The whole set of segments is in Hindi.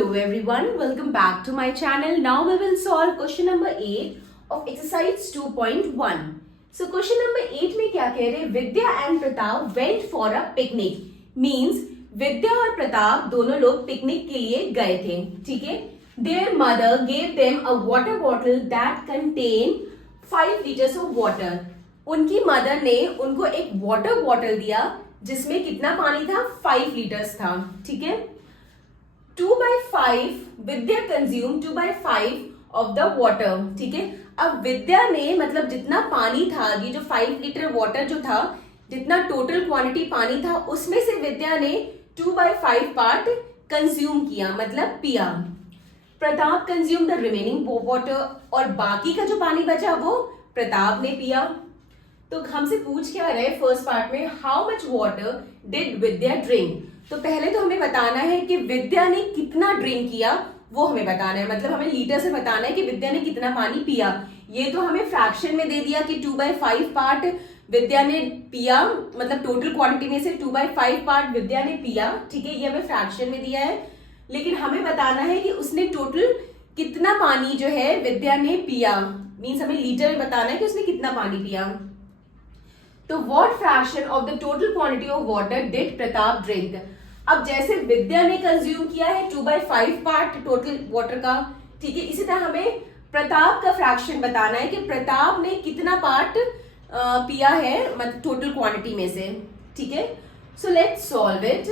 Hello everyone, welcome back to my channel. Now we will solve question number 8 of exercise 2.1. So question number 8 में क्या कह रहे हैं? विद्या and Pratap went for a picnic. Means विद्या और प्रताप दोनों लोग पिकनिक के लिए गए थे, ठीक है? Their mother gave them a water bottle that contained 5 liters of water. उनकी मदर ने उनको एक वाटर बॉटल दिया जिसमें कितना पानी था? 5 लीटर्स था, ठीक है? 2/5 विद्या कंज्यूम 2/5 ऑफ द वाटर, ठीक है? अब विद्या ने मतलब जितना पानी था, ये जो 5 लीटर वाटर जो था, जितना टोटल क्वांटिटी पानी था उसमें से विद्या ने 2/5 पार्ट कंज्यूम किया, मतलब पिया. Pratap consume the remaining water और बाकी का जो पानी बचा वो प्रताप ने पिया. तो हमसे पूछ क्या रहे फर्स्ट पार्ट में, how much water did Vidya drink. तो पहले तो हमें बताना है कि विद्या ने कितना ड्रिंक किया, वो हमें बताना है. मतलब हमें लीटर से बताना है कि विद्या ने कितना पानी पिया. ये तो हमें फ्रैक्शन में दे दिया कि 2/5 पार्ट विद्या ने पिया, मतलब टोटल क्वांटिटी में से 2/5 पार्ट विद्या ने पिया, ठीक है? ये हमें फ्रैक्शन में दिया है. लेकिन हमें बताना है कि उसने टोटल कितना पानी जो है विद्या ने पिया. मीन्स हमें लीटर में बताना है कि उसने कितना पानी पिया. तो what fraction of the total quantity of water did Pratap drink. अब जैसे विद्या ने कंज्यूम किया है 2/5 पार्ट टोटल वाटर का, ठीक है? इसी तरह हमें प्रताप का फ्रैक्शन बताना है कि प्रताप ने कितना पार्ट पिया है मतलब टोटल क्वांटिटी में से, ठीक है? So let's solve it.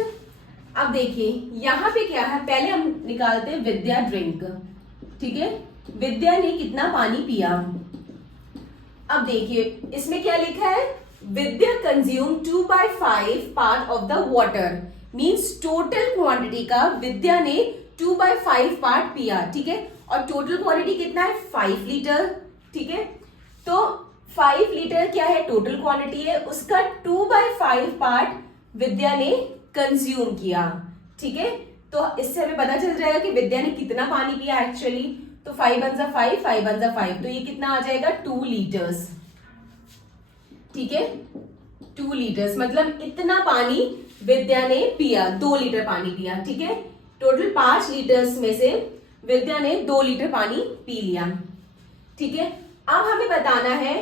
अब देखिए यहाँ पे क्या है, पहले हम निकालते हैं विद्या ड्रिंक, ठीक है? विद्या ने कितना पानी पिया. अब देखिए इसमें क्या लिखा है, Vidya consume 2/5 part of the water. Means total quantity का विद्या ने 2/5 पार्ट पिया, ठीक है? और टोटल क्वांटिटी कितना है? 5 लीटर, ठीक है? तो 5 लीटर क्या है? टोटल क्वांटिटी है, उसका 2/5 पार्ट विद्या ने कंज्यूम किया, ठीक है? तो इससे हमें पता चल जाएगा कि विद्या ने कितना पानी पिया एक्चुअली. तो 5 × 5, 5 × 5, तो ये कितना आ जाएगा? 2 लीटर्स, ठीक है? 2 लीटर्स मतलब इतना पानी विद्या ने पिया, 2 लीटर पानी पिया, ठीक है? टोटल 5 लीटर्स में से विद्या ने 2 लीटर पानी पी लिया, ठीक है? अब हमें बताना है,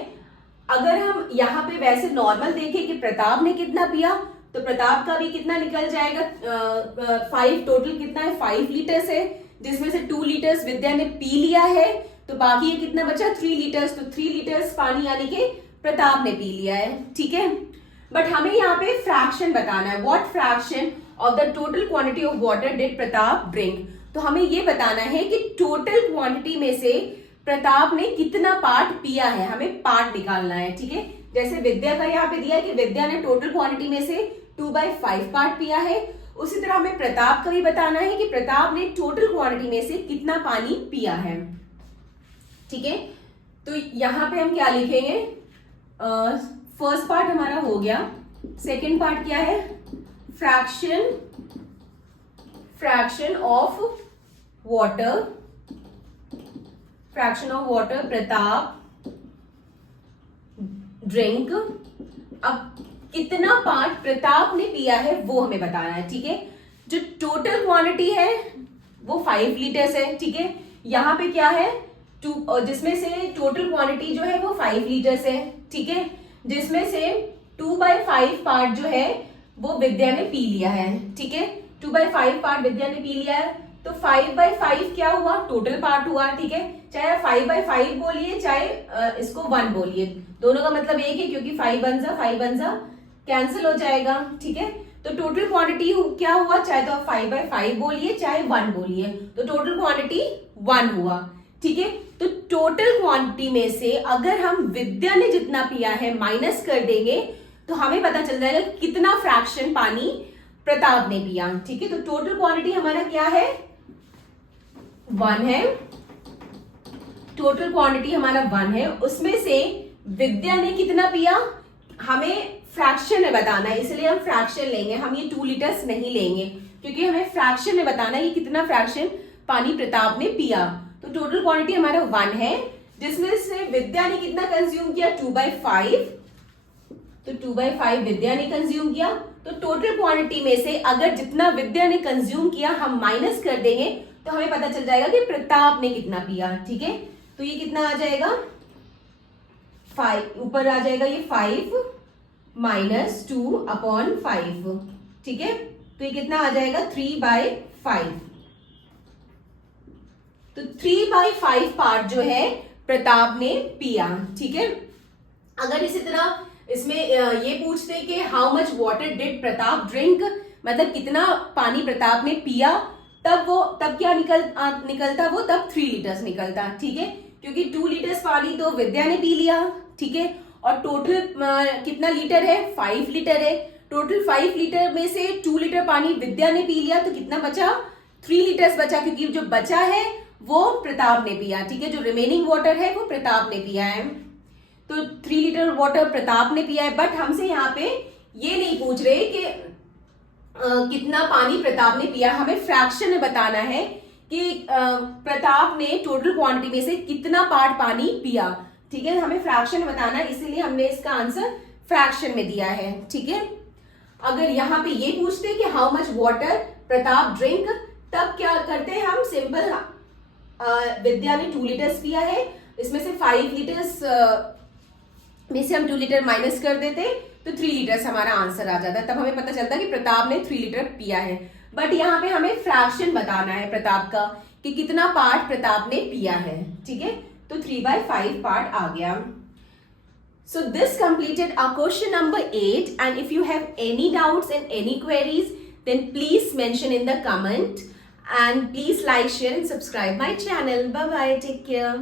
अगर हम यहाँ पे वैसे नॉर्मल देखें कि प्रताप ने कितना पिया, तो प्रताप का भी कितना निकल जाएगा? 5 टोटल कितना है? 5 लीटर्स है, जिसमें से 2 लीटर्स विद्या ने पी लिया है, तो बाकी ये कितना बचा? 3 लीटर्स. तो 3 लीटर्स पानी यानी कि प्रताप ने पी लिया है, ठीक है? बट हमें यहाँ पे फ्रैक्शन बताना है. What fraction of the total quantity of water did Pratap drink. तो हमें ये बताना है कि टोटल क्वांटिटी में से प्रताप ने कितना पार्ट पिया है, हमें पार्ट निकालना है, ठीक है? जैसे विद्या का यहाँ पे दिया कि विद्या ने टोटल क्वांटिटी में से 2/5 पार्ट पिया है, उसी तरह हमें प्रताप का भी बताना है कि प्रताप ने टोटल क्वांटिटी में से कितना पानी पिया है, ठीक है? तो यहाँ पे हम क्या लिखेंगे? फर्स्ट पार्ट हमारा हो गया. सेकेंड पार्ट क्या है? Fraction of water Pratap drink. अब कितना पार्ट प्रताप ने पिया है वो हमें बताना है, ठीक है? जो टोटल क्वांटिटी है वो 5 लीटर्स है, ठीक है? यहाँ पे क्या है? जिसमें से टोटल क्वांटिटी जो है वो 5 लीटर्स है, ठीक है? जिसमें से 2/5 पार्ट जो है वो विद्या ने पी लिया है, ठीक है? 2/5 पार्ट विद्या ने पी लिया है, तो 5/5 क्या हुआ? टोटल पार्ट हुआ, ठीक है? चाहे 5/5 बोलिए चाहे इसको 1 बोलिए, दोनों का मतलब एक है, क्योंकि 5 × 5 कैंसिल हो जाएगा, ठीक है? तो टोटल क्वांटिटी क्या हुआ? चाहे तो आप 5/5 बोलिए चाहे 1 बोलिए, तो टोटल क्वांटिटी 1 हुआ, ठीक है? तो टोटल क्वांटिटी में से अगर हम विद्या ने जितना पिया है माइनस कर देंगे तो हमें पता चल जाएगा कितना फ्रैक्शन पानी प्रताप ने पिया, ठीक है? तो टोटल क्वांटिटी हमारा क्या है? 1 है. टोटल क्वांटिटी हमारा 1 है, उसमें से विद्या ने कितना पिया हमें फ्रैक्शन में बताना है, इसलिए हम फ्रैक्शन लेंगे. हम ये 2 लीटर्स नहीं लेंगे क्योंकि हमें फ्रैक्शन में बताना है कि कितना फ्रैक्शन पानी प्रताप ने पिया. तो टोटल क्वांटिटी हमारा 1 है, जिसमें से विद्या ने कितना कंज्यूम किया? 2/5. तो 2/5 विद्या ने कंज्यूम किया, तो टोटल क्वांटिटी में से अगर जितना विद्या ने कंज्यूम किया हम माइनस कर देंगे तो हमें पता चल जाएगा कि प्रताप ने कितना पिया। ठीक है, तो ये कितना आ जाएगा 5, ऊपर आ जाएगा ये 5 - 2/5। ठीक है, तो ये कितना आ जाएगा 3/5। तो 3/5 पार्ट जो है प्रताप ने पिया। ठीक है, अगर इसी तरह इसमें ये पूछते कि how much water did Pratap drink, मतलब कितना पानी प्रताप ने पिया, तब क्या निकलता वो, तब 3 लीटर्स निकलता। ठीक है, क्योंकि 2 लीटर्स पानी तो विद्या ने पी लिया। ठीक है, और टोटल कितना लीटर है, 5 लीटर है। टोटल 5 लीटर में से 2 लीटर पानी विद्या ने पी लिया, तो कितना बचा, 3 लीटर्स बचा, क्योंकि जो बचा है वो प्रताप ने पिया। ठीक है, जो रिमेनिंग वाटर है वो प्रताप ने पिया है। तो 3 लीटर वाटर प्रताप ने पिया है। बट हमसे यहाँ पे ये नहीं पूछ रहे कि कितना पानी प्रताप ने पिया, हमें फ्रैक्शन में बताना है कि प्रताप ने टोटल क्वांटिटी में से कितना पार्ट पानी पिया। ठीक है, हमें फ्रैक्शन में बताना है, इसीलिए हमने इसका आंसर फ्रैक्शन में दिया है। ठीक है, अगर यहाँ पे ये पूछते कि how much water Pratap drink, तब क्या करते हैं हम, सिंपल विद्या ने 2 लीटर्स पिया है, इसमें से 5 लीटर्स में से हम 2 लीटर माइनस कर देते तो 3 लीटर्स हमारा आंसर आ जाता, तब हमें पता चलता कि प्रताप ने 3 लीटर पिया है। बट यहाँ पे हमें फ्रैक्शन बताना है प्रताप का कि कितना पार्ट प्रताप ने पिया है। ठीक है, तो 3/5 पार्ट आ गया। So this completed our question number 8, and if you have any doubts and any queries, then please mention in the comment, and please like, share and subscribe my channel. Bye bye, take care.